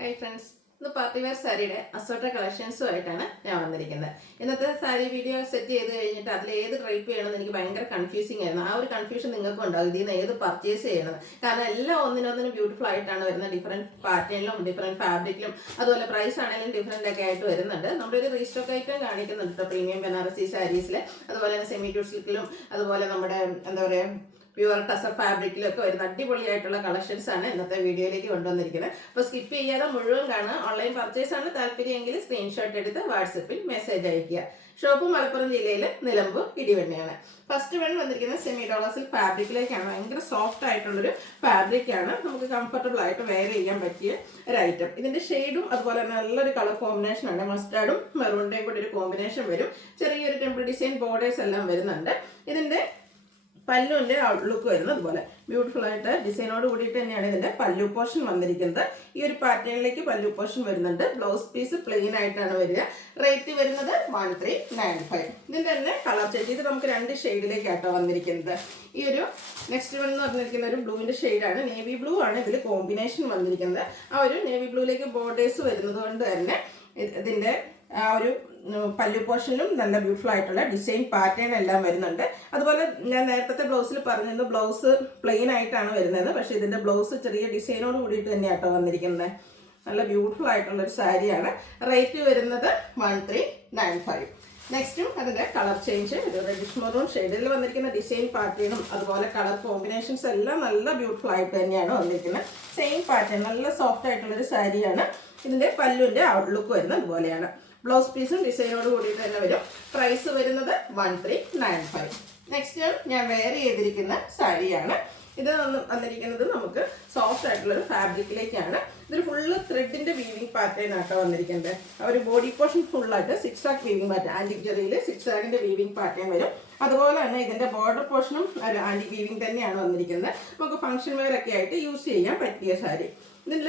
Hi friends, ഇന്ന് party wear സാരിയുടെ അസോർട്ട കളക്ഷൻസുമായിട്ടാണ് ഞാൻ വന്നിരിക്കുന്നത്. ഇന്നത്തെ സാരി വീഡിയോ സെറ്റ് ചെയ്ത് കഴിഞ്ഞിട്ട് അതിൽ ഏത് ഡ്രൈപ്പ് ചെയ്യണമെന്ന് എനിക്ക് ഭയങ്കര കൺഫ്യൂസിങ് ആയിരുന്നു. ആ ഒരു കൺഫ്യൂഷൻ നിങ്ങൾക്കും ഉണ്ടാകും, ഇതിൽ നിന്ന് ഏത് പർച്ചേസ് ചെയ്യണം. കാരണം എല്ലാം ഒന്നിനൊന്നിനും ബ്യൂട്ടിഫുൾ ആയിട്ടാണ് വരുന്നത്. ഡിഫറെൻറ്റ് പാറ്റേണിലും ഡിഫറെൻറ്റ് ഫാബ്രിക്കിലും അതുപോലെ പ്രൈസ് ആണെങ്കിലും ഡിഫറെൻ്റ് ഒക്കെ ആയിട്ട് വരുന്നുണ്ട്. നമ്മുടെ ഒരു റീസ്റ്റോക്ക് ഐറ്റം കാണിക്കുന്നുണ്ട് കേട്ടോ, പ്രീമിയം ബനാറസി സാരീസിൽ, അതുപോലെ തന്നെ സെമി ടു സിൽക്കിലും, അതുപോലെ നമ്മുടെ എന്താ പറയുക പ്യുവർ ടസർ ഫാബ്രിക്കിലൊക്കെ വരുന്ന അടിപൊളിയായിട്ടുള്ള കളക്ഷൻസ് ആണ് ഇന്നത്തെ വീഡിയോയിലേക്ക് കൊണ്ടുവന്നിരിക്കുന്നത്. അപ്പോൾ സ്കിപ്പ് ചെയ്യാതെ മുഴുവൻ കാണുക. ഓൺലൈൻ പർച്ചേസ് ആണ് താല്പര്യമെങ്കിൽ സ്ക്രീൻഷോട്ട് എടുത്ത് വാട്സപ്പിൽ മെസ്സേജ് അയയ്ക്കുക. ഷോപ്പ് മലപ്പുറം ജില്ലയിൽ നിലമ്പൂർ ഇടിവണ്ണയാണ്. ഫസ്റ്റ് വൺ വന്നിരിക്കുന്നത് സെമി ഡോളസിൽ ഫാബ്രിക്കിലേക്കാണ്. ഭയങ്കര സോഫ്റ്റ് ആയിട്ടുള്ളൊരു ഫാബ്രിക്കാണ്. നമുക്ക് കംഫർട്ടബിൾ ആയിട്ട് വെയർ ചെയ്യാൻ പറ്റിയ ഒരു ഐറ്റം. ഇതിന്റെ ഷെയ്ഡും അതുപോലെ തന്നെ നല്ലൊരു കളർ കോമ്പിനേഷൻ ആണ്. മസ്റ്റാർഡും മെറൂണിന്റെയും കൂടി ഒരു കോമ്പിനേഷൻ വരും. ചെറിയൊരു ടെമ്പിൾ ഡിസൈൻ ബോർഡേഴ്സ് എല്ലാം വരുന്നുണ്ട്. ഇതിന്റെ പല്ലുവിൻ്റെ ഔട്ട്ലുക്ക് വരുന്നത് അതുപോലെ ബ്യൂട്ടിഫുൾ ആയിട്ട് ഡിസൈനോട് കൂടിയിട്ട് തന്നെയാണ് ഇതിൻ്റെ പല്ലു പോർഷൻ വന്നിരിക്കുന്നത്. ഈ ഒരു പാറ്റേണിലേക്ക് പല്ലു പോർഷൻ വരുന്നുണ്ട്. ബ്ലൗസ് പീസ് പ്ലെയിൻ ആയിട്ടാണ് വരിക. റേറ്റ് വരുന്നത് 1395. ഇതിൻ്റെ തന്നെ കളർ ചേഞ്ച്, ഇത് നമുക്ക് രണ്ട് ഷെയ്ഡിലേക്കാട്ടോ വന്നിരിക്കുന്നത്. ഈ ഒരു നെക്സ്റ്റ് വൺ എന്ന് പറഞ്ഞിരിക്കുന്ന ഒരു ബ്ലൂവിൻ്റെ ഷെയ്ഡാണ്. നേവി ബ്ലൂ ആണ് ഇതിൽ കോമ്പിനേഷൻ വന്നിരിക്കുന്നത്. ആ ഒരു നേവി ബ്ലൂയിലേക്ക് ബോർഡേഴ്സ് വരുന്നത് കൊണ്ട് തന്നെ ഇതിൻ്റെ ആ ഒരു പല്ലു പോർഷനിലും നല്ല ബ്യൂട്ടിഫുൾ ആയിട്ടുള്ള ഡിസൈൻ പാറ്റേൺ എല്ലാം വരുന്നുണ്ട്. അതുപോലെ ഞാൻ നേരത്തെ ബ്ലൗസിൽ പറഞ്ഞിരുന്നു ബ്ലൗസ് പ്ലെയിൻ ആയിട്ടാണ് വരുന്നത്. പക്ഷേ ഇതിൻ്റെ ബ്ലൗസ് ചെറിയ ഡിസൈനോട് കൂടിയിട്ട് തന്നെയാട്ടോ വന്നിരിക്കുന്നത്. നല്ല ബ്യൂട്ടിഫുൾ ആയിട്ടുള്ളൊരു സാരിയാണ്. റേറ്റ് വരുന്നത് 1395. നെക്സ്റ്റും അതിൻ്റെ കളർ ചേഞ്ച്, ഇത് റെഡിഷ് മെറൂൺ ഷെയ്ഡിൽ വന്നിരിക്കുന്ന ഡിസൈൻ പാറ്റേണും അതുപോലെ കളർ കോമ്പിനേഷൻസ് എല്ലാം നല്ല ബ്യൂട്ടിഫുൾ ആയിട്ട് തന്നെയാണ് വന്നിരിക്കുന്നത്. സെയിം പാറ്റേൺ, നല്ല സോഫ്റ്റ് ആയിട്ടുള്ളൊരു സാരിയാണ്. ഇതിൻ്റെ പല്ലുവിൻ്റെ ഔട്ട്ലുക്ക് വരുന്നത് അതുപോലെയാണ്. ബ്ലൗസ് പീസും ഡിസൈനോട് കൂടിയിട്ട് തന്നെ വരും. പ്രൈസ് വരുന്നത് 1395. നെക്സ്റ്റ് ഞാൻ വെയർ ചെയ്തിരിക്കുന്ന സാരിയാണ്. ഇത് വന്നിരിക്കുന്നത് നമുക്ക് സോഫ്റ്റ് ആയിട്ടുള്ളൊരു ഫാബ്രിക്കിലേക്കാണ്. ഇതൊരു ഫുള്ള് ത്രെഡിൻ്റെ വീവിങ് പാറ്റേൺ ആട്ടോ വന്നിരിക്കുന്നത്. ആ ഒരു ബോഡി പോർഷൻ ഫുള്ളായിട്ട് സിക്സ് ആക്ക് വീവിങ് പാറ്റേൺ, ആൻറ്റിക് ജെറിയിൽ സിക്സ് ആക്കിൻ്റെ വീവിങ് പാറ്റേൺ വരും. അതുപോലെ തന്നെ ഇതിൻ്റെ ബോർഡർ പോർഷനും ആൻറ്റിക് വീവിങ് തന്നെയാണ് വന്നിരിക്കുന്നത്. നമുക്ക് ഫംഗ്ഷൻ വെയർ ഒക്കെ ആയിട്ട് യൂസ് ചെയ്യാൻ പറ്റിയ സാരി. ഇതിൽ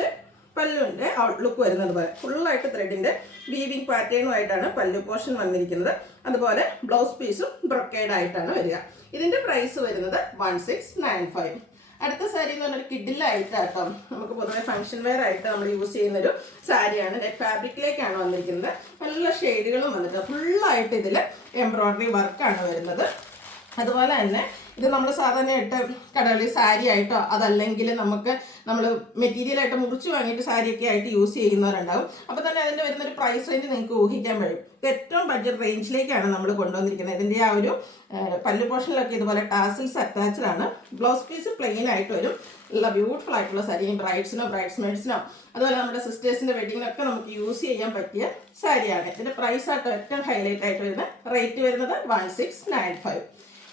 പല്ലുവിൻ്റെ ഔട്ട്ലുക്ക് വരുന്നത് പോലെ ഫുള്ളായിട്ട് ത്രെഡിൻ്റെ വീവിങ് പാറ്റേണുമായിട്ടാണ് പല്ലു പോർഷൻ വന്നിരിക്കുന്നത്. അതുപോലെ ബ്ലൗസ് പീസും ബ്രൊക്കേഡ് ആയിട്ടാണ് വരിക. ഇതിൻ്റെ പ്രൈസ് വരുന്നത് 1695. അടുത്ത സാരി എന്ന് പറഞ്ഞാൽ കിഡിലായിട്ടാട്ടോ, നമുക്ക് പൊതുവെ ഫംഗ്ഷൻ വെയർ ആയിട്ട് നമ്മൾ യൂസ് ചെയ്യുന്നൊരു സാരിയാണ്. നെറ്റ് ഫാബ്രിക്കിലേക്കാണ് വന്നിരിക്കുന്നത്. നല്ല ഷെയ്ഡുകളും വന്നിട്ട് ഫുള്ളായിട്ട് ഇതിൽ എംബ്രോയ്ഡറി വർക്കാണ് വരുന്നത്. അതുപോലെ തന്നെ ഇത് നമ്മൾ സാധാരണ ഇട്ട് കടകളിൽ സാരി ആയിട്ടോ അതല്ലെങ്കിൽ നമ്മൾ മെറ്റീരിയലായിട്ട് മുറിച്ച് വാങ്ങിയിട്ട് സാരിയൊക്കെ ആയിട്ട് യൂസ് ചെയ്യുന്നവരുണ്ടാവും. അപ്പോൾ തന്നെ അതിൻ്റെ വരുന്നൊരു പ്രൈസ് റേഞ്ച് നിങ്ങൾക്ക് ഊഹിക്കാൻ കഴിയും. ഇത് ഏറ്റവും ബഡ്ജറ്റ് റേഞ്ചിലേക്കാണ് നമ്മൾ കൊണ്ടുവന്നിരിക്കുന്നത്. ഇതിൻ്റെ ആ ഒരു പല്ലു പോർഷനിലൊക്കെ ഇതുപോലെ ടാസിൽസ് അറ്റാച്ച്ഡ് ആണ്. ബ്ലൗസ് പീസ് പ്ലെയിൻ ആയിട്ട് വരും. നല്ല ബ്യൂട്ടിഫുൾ ആയിട്ടുള്ള സാരി. ബ്രൈഡ്സിനോ ബ്രൈഡ്സ്മെയ്ഡ്സിനോ അതുപോലെ നമ്മുടെ സിസ്റ്റേഴ്സിൻ്റെ വെഡിങ്ങിനൊക്കെ നമുക്ക് യൂസ് ചെയ്യാൻ പറ്റിയ സാരിയാണ്. ഇതിൻ്റെ പ്രൈസ് ആയിട്ട് ഏറ്റവും ഹൈലൈറ്റ് ആയിട്ട് വരുന്നത്. റേറ്റ് വരുന്നത് 1695.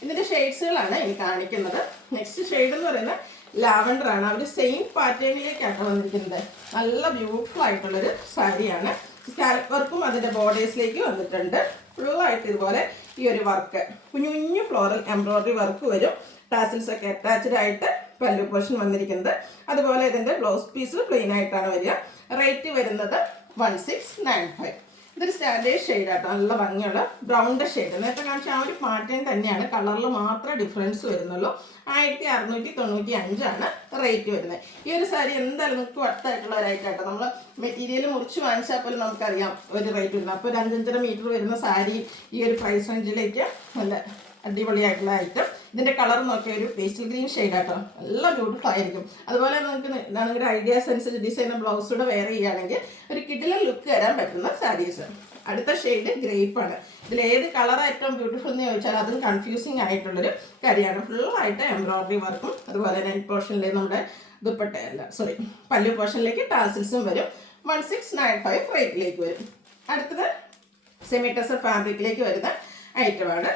ഇതിൻ്റെ ഷെയ്ഡ്സുകളാണ് ഇനി കാണിക്കുന്നത്. നെക്സ്റ്റ് ഷെയ്ഡ് എന്ന് പറയുന്നത് ലാവൻഡർ ആണ്. അവർ സെയിം പാറ്റേണിലേക്കാണ് വന്നിരിക്കുന്നത്. നല്ല ബ്യൂട്ടിഫുൾ ആയിട്ടുള്ളൊരു സാരിയാണ്. സ്കാലപ്പ് വർക്കും അതിൻ്റെ ബോർഡേഴ്സിലേക്ക് വന്നിട്ടുണ്ട്. ഫുള്ളായിട്ട് ഇതുപോലെ ഈ ഒരു വർക്ക്, കുഞ്ഞു കുഞ്ഞു ഫ്ലോറൽ എംബ്രോയ്ഡറി വർക്ക് വരും. ടാസിൽസ് ഒക്കെ അറ്റാച്ച്ഡ് ആയിട്ട് പല്ലു പോർഷൻ വന്നിരിക്കുന്നത്. അതുപോലെ ഇതിൻ്റെ ബ്ലൗസ് പീസ് പ്ലെയിൻ ആയിട്ടാണ് വരിക. റേറ്റ് വരുന്നത് 1695. ഇതൊരു സ്റ്റാൻഡേർഡ് ഷെയ്ഡാട്ടോ, നല്ല ഭംഗിയുള്ള ബ്രൗണിൻ്റെ ഷെയ്ഡ്. നേരത്തെ കാണിച്ച ആ ഒരു പാറ്റേൺ തന്നെയാണ്, കളറിൽ മാത്രമേ ഡിഫറൻസ് വരുന്നുള്ളൂ. 1695 റേറ്റ് വരുന്നത്. ഈ ഒരു സാരി എന്തായാലും നിങ്ങൾക്ക് വർത്തായിട്ടുള്ള ഒരു ഐറ്റാട്ടോ. നമ്മൾ മെറ്റീരിയൽ മുറിച്ച് വാങ്ങിച്ചാൽ പോലും നമുക്കറിയാം ഒരു റേറ്റ് വരുന്നത്. അപ്പോൾ ഒരു 5-5.5 മീറ്റർ വരുന്ന സാരി ഈ ഒരു പ്രൈസ് റേഞ്ചിലേക്ക് നല്ല അടിപൊളിയായിട്ടുള്ള ഐറ്റം. ഇതിൻ്റെ കളർ നോക്കിയ ഒരു പേസ്റ്റൽ ഗ്രീൻ ഷെയ്ഡാട്ടോ, നല്ല ബ്യൂട്ടിഫുൾ ആയിരിക്കും. അതുപോലെ നിങ്ങൾക്ക് നിങ്ങളുടെ ഐഡിയാസ് അനുസരിച്ച് ഡിസൈൻ ബ്ലൗസൂടെ വെയർ ചെയ്യുകയാണെങ്കിൽ ഒരു കിഡിലെ ലുക്ക് തരാൻ പറ്റുന്ന സാരീസ്. അടുത്ത ഷെയ്ഡ് ഗ്രേപ്പാണ്. ഇതിൽ ഏത് കളറാണ് ഏറ്റവും ബ്യൂട്ടിഫുൾ എന്ന് ചോദിച്ചാൽ അതും കൺഫ്യൂസിങ് ആയിട്ടുള്ളൊരു കാര്യമാണ്. ഫുള്ളായിട്ട് എംബ്രോയ്ഡറി വർക്കും അതുപോലെ നെറ്റ് പോർഷനിലേക്ക് നമ്മുടെ പല്ലു പോർഷനിലേക്ക് ടാസിൽസും വരും. 1695 റേറ്റിലേക്ക് വരും. അടുത്തത് സെമി ടസർ ഫാബ്രിക്കിലേക്ക് വരുന്ന ഐറ്റമാണ്.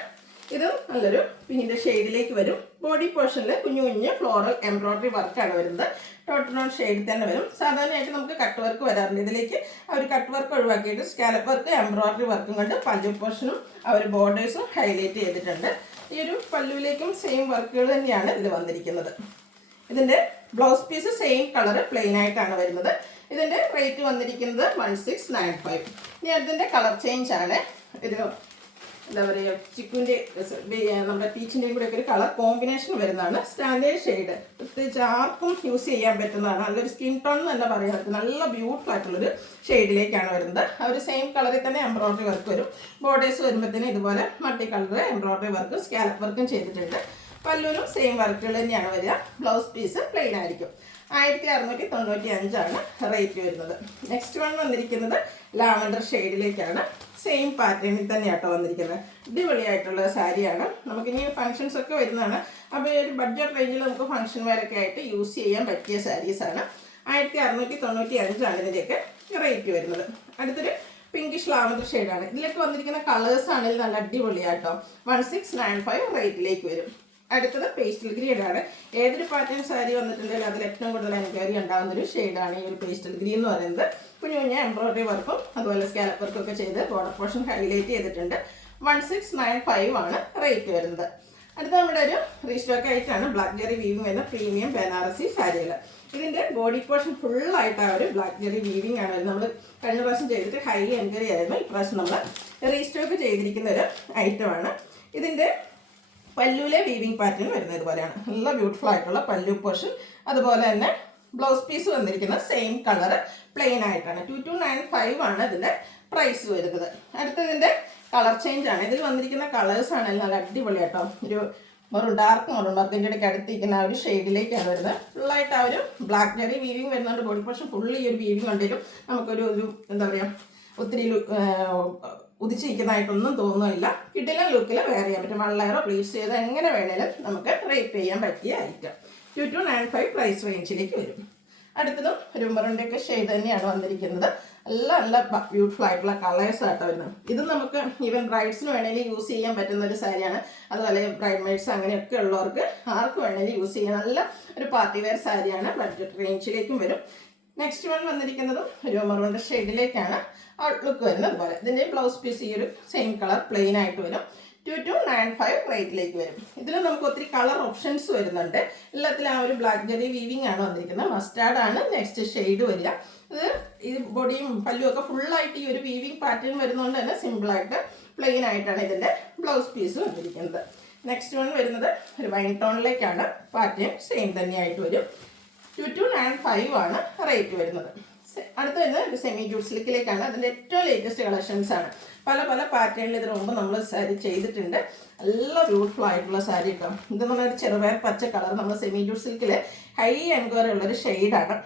ഇത് നല്ലൊരു പിങ്കിൻ്റെ ഷെയ്ഡിലേക്ക് വരും. ബോഡി പോർഷനിൽ കുഞ്ഞു കുഞ്ഞ് ഫ്ലോറൽ എംബ്രോയ്ഡറി വർക്കാണ് വരുന്നത്. ടോട്ടൽ ഓൺ ഷെയ്ഡിൽ തന്നെ വരും. സാധാരണയായിട്ട് നമുക്ക് കട്ട് വർക്ക് വരാറുണ്ട്. ഇതിലേക്ക് ആ ഒരു കട്ട് വർക്ക് ഒഴിവാക്കിയിട്ട് സ്കാലപ്പ് വർക്ക് എംബ്രോയ്ഡറി വർക്കും കൊണ്ട് പല്ലു പോർഷനും ആ ഒരു ബോർഡേഴ്സും ഹൈലൈറ്റ് ചെയ്തിട്ടുണ്ട്. ഈ ഒരു പല്ലുവിലേക്കും സെയിം വർക്കുകൾ തന്നെയാണ് ഇതിൽ വന്നിരിക്കുന്നത്. ഇതിൻ്റെ blouse piece same colour plain ആയിട്ടാണ് വരുന്നത്. ഇതിൻ്റെ റേറ്റ് വന്നിരിക്കുന്നത് 1695. ഇനി അതിൻ്റെ കളർ ചേഞ്ച് ആണ്. ഇത് എന്താ പറയുക ചിക്കുവിൻ്റെ നമ്മുടെ പീച്ചിൻ്റെയും കൂടെ ഒക്കെ ഒരു കളർ കോമ്പിനേഷൻ വരുന്നതാണ്. സ്റ്റാൻഡേർഡ് ഷെയ്ഡ്, പ്രത്യേകിച്ച് ആർക്കും യൂസ് ചെയ്യാൻ പറ്റുന്നതാണ്. നല്ലൊരു സ്കിൻ ടോൺ എന്ന് തന്നെ പറയാൻ പറ്റും. നല്ല ബ്യൂട്ടിഫുൾ ആയിട്ടുള്ളൊരു ഷെയ്ഡിലേക്കാണ് വരുന്നത്. ആ ഒരു സെയിം കളറിൽ തന്നെ എംബ്രോയ്ഡറി വർക്ക് വരും. ബോർഡേഴ്സ് വരുമ്പോഴത്തേനും ഇതുപോലെ മൾട്ടി കളർ എംബ്രോയ്ഡറി വർക്കും സ്കാലപ്പ് വർക്കും ചെയ്തിട്ടുണ്ട്. പല്ലുവിനും സെയിം വർക്കുകൾ തന്നെയാണ് വരിക. ബ്ലൗസ് പീസ് പ്ലെയിൻ ആയിരിക്കും. 1695 റേറ്റ് വരുന്നത്. നെക്സ്റ്റ് വൺ വന്നിരിക്കുന്നത് ലാവൻഡർ ഷെയ്ഡിലേക്കാണ്. സെയിം പാറ്റേണിൽ തന്നെയാട്ടോ വന്നിരിക്കുന്നത്. അടിപൊളിയായിട്ടുള്ള സാരിയാണ്. നമുക്കിനി ഫംഗ്ഷൻസ് ഒക്കെ വരുന്നതാണ്. അപ്പോൾ ഈ ഒരു ബഡ്ജറ്റ് റേഞ്ചിൽ നമുക്ക് ഫംഗ്ഷൻ വെയറൊക്കെ ആയിട്ട് യൂസ് ചെയ്യാൻ പറ്റിയ സാരീസാണ്. 1695 ഇതിൻ്റെയൊക്കെ റേറ്റ് വരുന്നത്. അടുത്തൊരു പിങ്കിഷ് ലാവൻഡർ ഷെയ്ഡാണ്. ഇതിലൊക്കെ വന്നിരിക്കുന്ന കളേഴ്സ് ആണെങ്കിൽ നല്ല അടിപൊളിയാട്ടോ. 1695 റേറ്റിലേക്ക് വരും. അടുത്തത് പേസ്റ്റൽ ഗ്രീനാണ്. ഏതൊരു പാറ്റേൺ സാരി വന്നിട്ടുണ്ടെങ്കിൽ അതിൽ ഏറ്റവും കൂടുതൽ എൻക്വയറി ഉണ്ടാകുന്നൊരു ഷെയ്ഡാണ് ഈ ഒരു പേസ്റ്റൽ ഗ്രീൻ എന്ന് പറയുന്നത്. കുഞ്ഞു കുഞ്ഞ എംബ്രോയ്ഡറി വർക്കും അതുപോലെ സ്കാലപ്പ് വർക്കും ഒക്കെ ചെയ്ത് ബോർഡർ പോർഷൻ ഹൈലൈറ്റ് ചെയ്തിട്ടുണ്ട്. 1695 റേറ്റ് വരുന്നത്. അടുത്ത നമ്മുടെ ഒരു റീസ്റ്റോക്ക് ആയിട്ടാണ് ബ്ലാക്ക് ജെറി വീവിങ് വരുന്ന പ്രീമിയം ബനാറസി സാരികൾ. ഇതിൻ്റെ ബോഡി പോർഷൻ ഫുള്ളായിട്ട് ആ ഒരു ബ്ലാക്ക് ജെറി വീവിങ് ആണ്. നമ്മൾ കഴിഞ്ഞ പ്രാവശ്യം ചെയ്തിട്ട് ഹൈ എൻക്വയറി ആയിരുന്നു. ഇപ്രാവശ്യം നമ്മൾ റീസ്റ്റോക്ക് ചെയ്തിരിക്കുന്ന ഒരു ഐറ്റമാണ്. ഇതിൻ്റെ പല്ലുവിലെ വീവിങ് പാറ്റേൺ വരുന്നത് ഇതുപോലെയാണ്. നല്ല ബ്യൂട്ടിഫുൾ ആയിട്ടുള്ള പല്ലു പോർഷൻ. അതുപോലെ തന്നെ ബ്ലൗസ് പീസ് വന്നിരിക്കുന്ന സെയിം കളർ പ്ലെയിൻ ആയിട്ടാണ്. 2295 ഇതിൻ്റെ പ്രൈസ് വരുന്നത്. അടുത്തതിൻ്റെ കളർ ചേഞ്ച് ആണ്. ഇതിൽ വന്നിരിക്കുന്ന കളേഴ്സ് ആണെങ്കിൽ നല്ല അടിപൊളിയാട്ടോ. ഒരു ഡാർക്ക് മെറൂൺ വർക്കിൻ്റെ ഇടയ്ക്ക് അടുത്തിരിക്കുന്ന ആ ഒരു ഷെയ്ഡിലേക്കാണ് വരുന്നത്. ഫുള്ളായിട്ട് ആ ഒരു ബ്ലാക്ക് ജെറി വീവിങ് വരുന്നുണ്ട്. ബോഡി പോർഷൻ ഫുള്ള് ഈ ഒരു വീവിങ് ഉണ്ടെങ്കിലും നമുക്കൊരു എന്താ പറയുക ഒത്തിരി ഉദിച്ചിരിക്കുന്നതായിട്ടൊന്നും തോന്നുന്നില്ല. കിടിലൻ ലുക്കിൽ വെയർ ചെയ്യാൻ പറ്റും. 1 ലെയറോ പ്ലീസ് ചെയ്ത് എങ്ങനെ വേണേലും നമുക്ക് റേറ്റ് ചെയ്യാൻ പറ്റിയ ഐറ്റം. 2295 പ്രൈസ് റേഞ്ചിലേക്ക് വരും. അടുത്തതും ഒരു മെറൂണിൻ്റെയൊക്കെ ഷെയ്ഡ് തന്നെയാണ് വന്നിരിക്കുന്നത്. നല്ല ബ്യൂട്ടിഫുൾ ആയിട്ടുള്ള കളേഴ്സ് ആട്ടോ വരുന്നത്. ഇത് നമുക്ക് ഈവൻ ബ്രൈഡ്സിന് വേണമെങ്കിൽ യൂസ് ചെയ്യാൻ പറ്റുന്ന ഒരു സാരിയാണ്. അതുപോലെ ബ്രൈഡ് മെയ്ഡ്സ് അങ്ങനെയൊക്കെ ഉള്ളവർക്ക് ആർക്ക് വേണമെങ്കിലും യൂസ് ചെയ്യാൻ നല്ല ഒരു പാർട്ടി വെയർ സാരിയാണ്. ബഡ്ജറ്റ് റേഞ്ചിലേക്കും വരും. നെക്സ്റ്റ് വൺ വന്നിരിക്കുന്നതും ഒരു മെറൂണിൻ്റെ ഷെയ്ഡിലേക്കാണ് ഔട്ട്ലുക്ക് വരുന്നത്. അതുപോലെ ഇതിൻ്റെ ബ്ലൗസ് പീസ് ഈ ഒരു സെയിം കളർ പ്ലെയിൻ ആയിട്ട് വരും. 2295 റേറ്റിലേക്ക് വരും. ഇതിൽ നമുക്ക് ഒത്തിരി കളർ ഓപ്ഷൻസ് വരുന്നുണ്ട്. എല്ലാത്തിലും ആ ഒരു ബ്ലാക്ക് ജെറി വീവിങ് ആണ് വന്നിരിക്കുന്നത്. മസ്റ്റാർഡ് ആണ് നെക്സ്റ്റ് ഷെയ്ഡ് വരിക. ഇത് ബോഡിയും പല്ലും ഒക്കെ ഫുള്ളായിട്ട് ഈ ഒരു വീവിങ് പാറ്റേൺ വരുന്നതുകൊണ്ട് തന്നെ സിമ്പിളായിട്ട് പ്ലെയിൻ ആയിട്ടാണ് ഇതിൻ്റെ ബ്ലൗസ് പീസ് വന്നിരിക്കുന്നത്. നെക്സ്റ്റ് വൺ വരുന്നത് ഒരു വൈൻ ടോണിലേക്കാണ്. പാറ്റേൺ സെയിം തന്നെയായിട്ട് വരും. 2295 റേറ്റ് വരുന്നത്. അടുത്ത വരുന്നത് ഒരു സെമി ജൂട്ട് സിൽക്കിലേക്കാണ്. അതിൻ്റെ ഏറ്റവും ലേറ്റസ്റ്റ് കളക്ഷൻസ് ആണ്. പല പല പാറ്റേണിൽ ഇതിന് മുമ്പ് നമ്മൾ സാരി ചെയ്തിട്ടുണ്ട്. നല്ല ബ്യൂട്ടിഫുൾ ആയിട്ടുള്ള സാരി കേട്ടോ. ഇത് നമ്മളൊരു ചെറുപയർ പച്ച കളർ നമ്മൾ സെമി ജൂട്ട് സിൽക്കിൽ ഹൈ എൻക്വയറി ഉള്ളൊരു ഷെയ്ഡാണ്.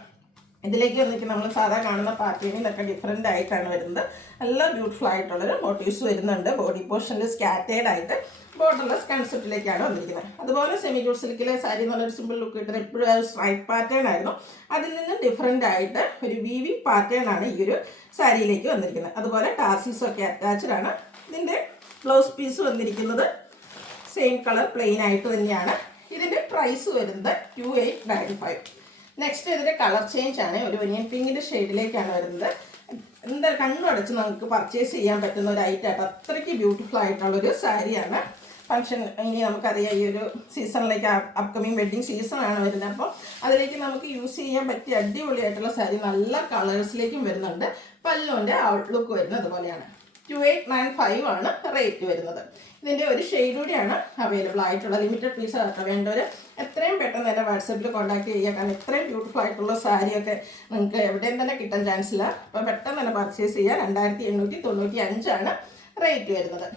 ഇതിലേക്ക് വന്നിട്ട് നമ്മൾ സാധാ കാണുന്ന പാറ്റേണിലൊക്കെ ഡിഫറെൻ്റ് ആയിട്ടാണ് വരുന്നത്. നല്ല ബ്യൂട്ടിഫുൾ ആയിട്ടുള്ളൊരു മോട്ടീവ്സ് വരുന്നുണ്ട്. ബോഡി പോർഷനിൽ സ്കാറ്റേഡ് ആയിട്ട് ബോർഡർലെസ് കൺസെപ്റ്റിലേക്കാണ് വന്നിരിക്കുന്നത്. അതുപോലെ സെമി ജൂട്ട് സിൽക്കിലെ സാരി എന്നുള്ളൊരു സിമ്പിൾ ലുക്ക് കിട്ടുന്ന എപ്പോഴും ഒരു സ്ട്രൈപ്പ് പാറ്റേൺ ആയിരുന്നു. അതിൽ നിന്ന് ഡിഫറെൻ്റ് ആയിട്ട് ഒരു വീവിങ് പാറ്റേൺ ആണ് ഈ ഒരു സാരിയിലേക്ക് വന്നിരിക്കുന്നത്. അതുപോലെ ടാസിൽസ് ഒക്കെ അറ്റാച്ച്ഡ് ആണ്. ഇതിൻ്റെ ബ്ലൗസ് പീസ് വന്നിരിക്കുന്നത് സെയിം കളർ പ്ലെയിൻ ആയിട്ട് തന്നെയാണ്. ഇതിൻ്റെ പ്രൈസ് വരുന്നത് 2895. നെക്സ്റ്റ് ഇതിൻ്റെ കളർ ചേഞ്ച് ആണ്. ഒരു ഒനിയൻ പിങ്കിൻ്റെ ഷെയ്ഡിലേക്കാണ് വരുന്നത്. എന്താ കണ്ണടച്ച് നമുക്ക് പർച്ചേസ് ചെയ്യാൻ പറ്റുന്ന ഒരു ഐറ്റമായിട്ട് അത്രയ്ക്ക് ബ്യൂട്ടിഫുൾ ആയിട്ടുള്ളൊരു സാരിയാണ്. ഫംഗ്ഷൻ ഇനി നമുക്കറിയാം ഈ ഒരു സീസണിലേക്ക് അപ്കമിങ് വെഡ്ഡിങ് സീസണാണ് വരുന്നത്. അപ്പോൾ അതിലേക്ക് നമുക്ക് യൂസ് ചെയ്യാൻ പറ്റിയ അടിപൊളിയായിട്ടുള്ള സാരി നല്ല കളേഴ്സിലേക്കും വരുന്നുണ്ട്. പല്ലുവിൻ്റെ ഔട്ട്ലുക്ക് വരുന്നത് അതുപോലെയാണ്. 2895 റേറ്റ് വരുന്നത്. ഇതിൻ്റെ ഒരു ഷെയ്ഡ് കൂടിയാണ് അവൈലബിൾ ആയിട്ടുള്ള. ലിമിറ്റഡ് പീസ് ആട്ടോ. വേണ്ടവർ എത്രയും പെട്ടെന്ന് തന്നെ വാട്സപ്പിൽ കോൺടാക്ട് ചെയ്യുക. കാരണം ഇത്രയും ബ്യൂട്ടിഫുൾ ആയിട്ടുള്ള സാരിയൊക്കെ നിങ്ങൾക്ക് എവിടെയും തന്നെ കിട്ടാൻ ചാൻസ് ഇല്ല. അപ്പോൾ പെട്ടെന്ന് തന്നെ പർച്ചേസ് ചെയ്യുക. 2895 റേറ്റ് വരുന്നത്.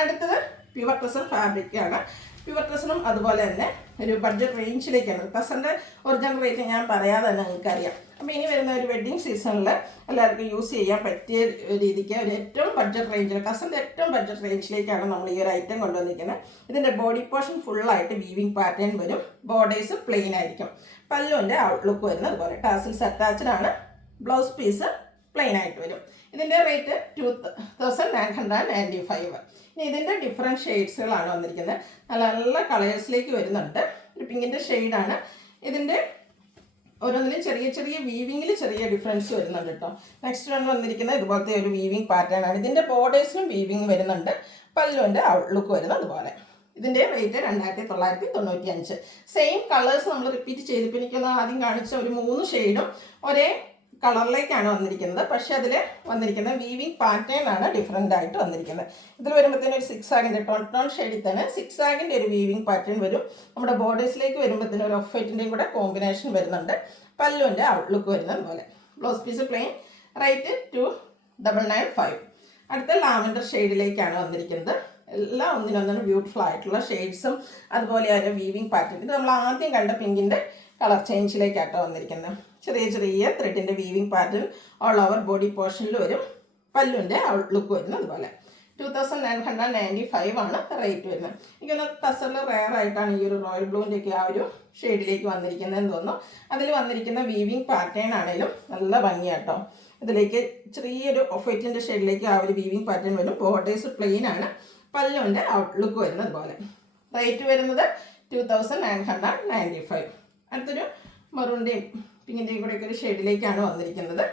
അടുത്തത് പ്യുവർ ടസർ ഫാബ്രിക്കാണ്. പ്യുവർ ടസറും അതുപോലെ തന്നെ ഒരു ബഡ്ജറ്റ് റേഞ്ചിലേക്കാണ്. ടസറിൻ്റെ ഒറിജിനൽ റേറ്റ് ഞാൻ പറയാതെ തന്നെ നിങ്ങൾക്കറിയാം. അപ്പോൾ ഇനി വരുന്ന ഒരു വെഡ്ഡിങ് സീസണിൽ എല്ലാവർക്കും യൂസ് ചെയ്യാൻ പറ്റിയ രീതിക്ക് ഒരു ഏറ്റവും ബഡ്ജറ്റ് റേഞ്ചിൽ ടസറിൻ്റെ ഏറ്റവും ബഡ്ജറ്റ് റേഞ്ചിലേക്കാണ് നമ്മൾ ഈ ഒരു ഐറ്റം കൊണ്ടുവന്നിരിക്കുന്നത്. ഇതിൻ്റെ ബോഡി പോർഷൻ ഫുള്ളായിട്ട് വീവിങ് പാറ്റേൺ വരും. ബോർഡേഴ്സ് പ്ലെയിൻ ആയിരിക്കും. പല്ലുവിൻ്റെ ഔട്ട്ലുക്ക് വരുന്നത് അതുപോലെ ടാസിൽസ് അറ്റാച്ച്ഡ് ആണ്. ബ്ലൗസ് പീസ് പ്ലെയിൻ ആയിട്ട് വരും. ഇതിൻ്റെ റേറ്റ് 2995. ഇനി ഇതിൻ്റെ ഡിഫറെൻറ്റ് ഷെയ്ഡ്സുകളാണ് വന്നിരിക്കുന്നത്. നല്ല നല്ല കളേഴ്സിലേക്ക് വരുന്നുണ്ട്. ഒരു പിങ്കിൻ്റെ ഷെയ്ഡാണ്. ഇതിൻ്റെ ഓരോന്നിലും ചെറിയ ചെറിയ വീവിങ്ങിൽ ചെറിയ ഡിഫറൻസ് വരുന്നുണ്ട് കേട്ടോ. നെക്സ്റ്റ് വൺ വന്നിരിക്കുന്നത് ഇതുപോലത്തെ ഒരു വീവിങ് പാറ്റേൺ ആണ്. ഇതിൻ്റെ ബോർഡേഴ്സിലും വീവിങ് വരുന്നുണ്ട്. പല്ലുവിൻ്റെ ഔട്ട്ലുക്ക് വരുന്നത് അതുപോലെ. ഇതിൻ്റെ റേറ്റ് 2995. സെയിം കളേഴ്സ് നമ്മൾ റിപ്പീറ്റ് ചെയ്തിപ്പോൾ എനിക്കൊന്ന് ആദ്യം കാണിച്ച ഒരു 3 ഷെയ്ഡും ഒരേ കളറിലേക്കാണ് വന്നിരിക്കുന്നത്. പക്ഷേ അതിൽ വന്നിരിക്കുന്ന വീവിങ് പാറ്റേൺ ആണ് ഡിഫറെൻ്റ് ആയിട്ട് വന്നിരിക്കുന്നത്. ഇതിൽ വരുമ്പോഴത്തേനും ഒരു സിക്സ് ആഗിൻ്റെ ടോൺ ഷെയ്ഡിൽ തന്നെ സിക്സ് ആഗിൻ്റെ ഒരു വീവിങ് പാറ്റേൺ വരും. നമ്മുടെ ബോർഡേഴ്സിലേക്ക് വരുമ്പോഴത്തേനും ഒരു ഓഫ് വൈറ്റിൻ്റെയും കൂടെ കോമ്പിനേഷൻ വരുന്നുണ്ട്. പല്ലുവിൻ്റെ ഔട്ട്ലുക്ക് വരുന്നത് പോലെ. Blouse piece plain, rate 2995. അടുത്ത ലാവൻഡർ ഷെയ്ഡിലേക്കാണ് വന്നിരിക്കുന്നത്. എല്ലാം ഒന്നിനൊന്നിനും ബ്യൂട്ടിഫുൾ ആയിട്ടുള്ള ഷെയ്ഡ്സും അതുപോലെ ഒരു വീവിങ് പാറ്റേൺ. ഇത് നമ്മൾ ആദ്യം കണ്ട പിങ്കിൻ്റെ കളർ ചേഞ്ചിലേക്കാട്ടോ വന്നിരിക്കുന്നത്. ചെറിയ ചെറിയ ത്രെഡിൻ്റെ weaving pattern all over body പോർഷനിൽ വരും. പല്ലുവിൻ്റെ ഔട്ട്ലുക്ക് വരുന്നത് അതുപോലെ. 2995 ആണ് റേറ്റ് വരുന്നത്. എനിക്കൊന്ന് ടസറിൽ റെയർ ആയിട്ടാണ് ഈ ഒരു റോയൽ ബ്ലൂവിൻ്റെയൊക്കെ ആ ഒരു ഷെയ്ഡിലേക്ക് വന്നിരിക്കുന്നതെന്ന് തോന്നുന്നു. അതിൽ വന്നിരിക്കുന്ന വീവിങ് പാറ്റേൺ ആണെങ്കിലും നല്ല ഭംഗിയാട്ടോ. ഇതിലേക്ക് ചെറിയൊരു ഓഫ് വൈറ്റിൻ്റെ ഷെയ്ഡിലേക്ക് ആ ഒരു വീവിങ് പാറ്റേൺ വരും. ബോർഡേഴ്സ് പ്ലെയിൻ ആണ്. പല്ലുവിൻ്റെ ഔട്ട്ലുക്ക് വരുന്നത് പോലെ. റേറ്റ് വരുന്നത് 2995. അടുത്തൊരു മറൂണിൻ്റെയും പിങ്കിൻ്റെയും കൂടെയൊക്കെ ഒരു ഷെയ്ഡിലേക്കാണ് വന്നിരിക്കുന്നത്.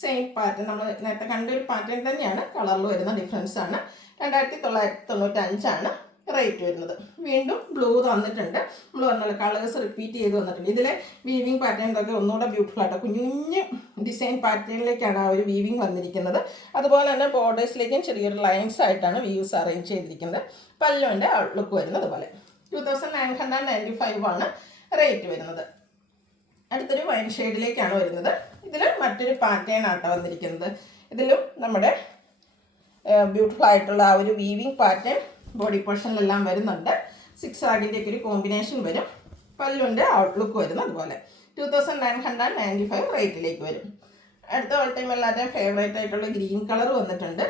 സെയിം പാറ്റേൺ നമ്മൾ നേരത്തെ കണ്ടൊരു പാറ്റേൺ തന്നെയാണ്, കളറിൽ വരുന്ന ഡിഫറൻസ് ആണ്. 2995 റേറ്റ് വരുന്നത്. വീണ്ടും ബ്ലൂ തന്നിട്ടുണ്ട്. നമ്മൾ പറഞ്ഞാൽ കളേഴ്സ് റിപ്പീറ്റ് ചെയ്ത് വന്നിട്ടുണ്ട്. ഇതിലെ വീവിങ് പാറ്റേണിലൊക്കെ ഒന്നുകൂടെ ബ്യൂട്ടിഫുൾ ആയിട്ട് കുഞ്ഞു കുഞ്ഞു ഡിസൈൻ പാറ്റേണിലേക്കാണ് ആ ഒരു വീവിങ് വന്നിരിക്കുന്നത്. അതുപോലെ തന്നെ ബോർഡേഴ്സിലേക്കും ചെറിയൊരു ലൈൻസ് ആയിട്ടാണ് വ്യൂസ് അറേഞ്ച് ചെയ്തിരിക്കുന്നത്. പല്ലുവിൻ്റെ ഔട്ട്ലുക്ക് വരുന്നത് പോലെ. 2995 റേറ്റ് വരുന്നത്. അടുത്തൊരു വൈൻ ഷെയ്ഡിലേക്കാണ് വരുന്നത്. ഇതിൽ മറ്റൊരു പാറ്റേൺ ആട്ടോ വന്നിരിക്കുന്നത്. ഇതിലും നമ്മുടെ ബ്യൂട്ടിഫുൾ ആയിട്ടുള്ള ആ ഒരു വീവിങ് പാറ്റേൺ ബോഡി പോർഷനിലെല്ലാം വരുന്നുണ്ട്. സിക്സ് ആഗിൻ്റെയൊക്കെ ഒരു കോമ്പിനേഷൻ വരും. പല്ലുവിൻ്റെ ഔട്ട്ലുക്ക് വരുന്നത് അതുപോലെ. 2995 റേറ്റിലേക്ക് വരും. അടുത്ത ഓൾ ടൈം എല്ലാവരുടെയും ഫേവറേറ്റ് ആയിട്ടുള്ള ഗ്രീൻ കളർ വന്നിട്ടുണ്ട്.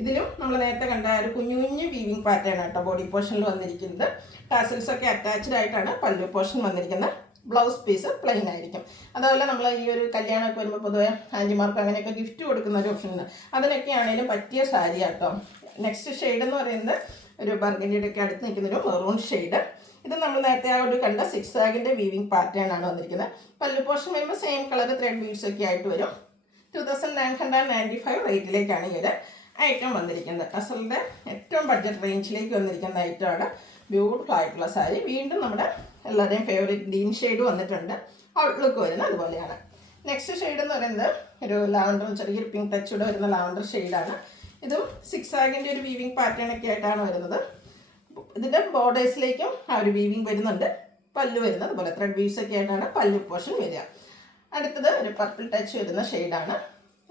ഇതിലും നമ്മൾ നേരത്തെ കണ്ട ഒരു കുഞ്ഞു കുഞ്ഞു വീവിങ് പാറ്റേൺ ആട്ടോ ബോഡി പോർഷനിൽ വന്നിരിക്കുന്നത്. ടാസൽസ് ഒക്കെ അറ്റാച്ച്ഡ് ആയിട്ടാണ് പല്ലു പോർഷൻ വന്നിരിക്കുന്നത്. ബ്ലൗസ് പീസ് പ്ലെയിൻ ആയിരിക്കും. അതുപോലെ നമ്മൾ ഈ ഒരു കല്യാണമൊക്കെ വരുമ്പോൾ പൊതുവെ ആൻറ്റിമാർക്ക് അങ്ങനെയൊക്കെ ഗിഫ്റ്റ് കൊടുക്കുന്ന ഒരു ഓപ്ഷൻ ഉണ്ട്. അതിനൊക്കെ ആണെങ്കിലും പറ്റിയ സാരി ആട്ടോ. നെക്സ്റ്റ് ഷെയ്ഡ് എന്ന് പറയുന്നത് ഒരു ബർഗൻഡിയുടെ ഒക്കെ അടുത്ത് നിൽക്കുന്നൊരു മെറൂൺ ഷെയ്ഡ്. ഇത് നമ്മൾ നേരത്തെ ആ ഒരു കണ്ട സിക്സ് ആഗിൻ്റെ വീവിങ് പാറ്റേൺ ആണ് വന്നിരിക്കുന്നത്. പല്ലു പോർഷൻ വരുമ്പോൾ സെയിം കളർ ത്രെഡ് ബീഡ്സ് ഒക്കെ ആയിട്ട് വരും. 2995 റേറ്റിലേക്കാണ് ഈ ഒരു ഐറ്റം വന്നിരിക്കുന്നത്. അസലിൻ്റെ ഏറ്റവും ബഡ്ജറ്റ് റേഞ്ചിലേക്ക് വന്നിരിക്കുന്ന ഐറ്റമാണ്. ബ്യൂട്ടിഫുൾ ആയിട്ടുള്ള സാരി. വീണ്ടും നമ്മുടെ എല്ലാവരുടെയും ഫേവറേറ്റ് ഗ്രീൻ ഷെയ്ഡ് വന്നിട്ടുണ്ട്. ഔട്ട്ലുക്ക് വരുന്നത് അതുപോലെയാണ്. നെക്സ്റ്റ് ഷെയ്ഡ് എന്ന് പറയുന്നത് ഒരു ലാവൻഡറും ചെറിയൊരു പിങ്ക് ടച്ചൂടെ വരുന്ന ലാവൻഡർ ഷെയ്ഡാണ്. ഇതും സിക്സ് ആഗിൻ്റെ ഒരു വീവിങ് പാറ്റേൺ ഒക്കെ ആയിട്ടാണ് വരുന്നത്. ഇതിൻ്റെ ബോർഡേഴ്സിലേക്കും ആ ഒരു വീവിങ് വരുന്നുണ്ട്. പല്ലു വരുന്നത് അതുപോലെ ത്രെഡ് വീവ്സ് ഒക്കെ ആയിട്ടാണ് പല്ലു പോർഷൻ വരിക. അടുത്തത് ഒരു പർപ്പിൾ ടച്ച് വരുന്ന ഷെയ്ഡാണ്.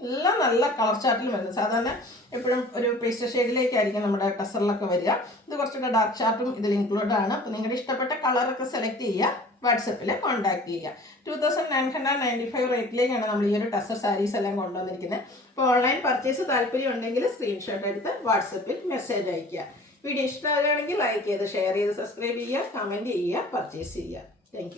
എല്ലാം നല്ല കളർ ചാർട്ടിൽ വരുന്നത്. സാധാരണ എപ്പോഴും ഒരു പേസ്റ്റൽ ഷെയ്ഡിലേക്കായിരിക്കും നമ്മുടെ ടസറിലൊക്കെ വരിക. ഇത് കുറച്ചുകൂടെ ഡാർക്ക് ചാർട്ടും ഇതിൽ ഇൻക്ലൂഡ് ആണ്. അപ്പോൾ നിങ്ങളുടെ ഇഷ്ടപ്പെട്ട കളറൊക്കെ സെലക്ട് ചെയ്യുക, വാട്സപ്പിൽ കോൺടാക്ട് ചെയ്യുക. 2995 റേറ്റിലേക്കാണ് നമ്മൾ ഈ ഒരു ടസർ സാരീസ് എല്ലാം കൊണ്ടുവന്നിരിക്കുന്നത്. അപ്പോൾ ഓൺലൈൻ പർച്ചേസ് താല്പര്യം ഉണ്ടെങ്കിൽ സ്ക്രീൻഷോട്ട് എടുത്ത് വാട്സപ്പിൽ മെസ്സേജ് അയയ്ക്കുക. വീഡിയോ ഇഷ്ടമാകുകയാണെങ്കിൽ ലൈക്ക് ചെയ്ത് ഷെയർ ചെയ്ത് സബ്സ്ക്രൈബ് ചെയ്യുക, കമൻറ്റ് ചെയ്യുക, പർച്ചേസ് ചെയ്യുക. താങ്ക്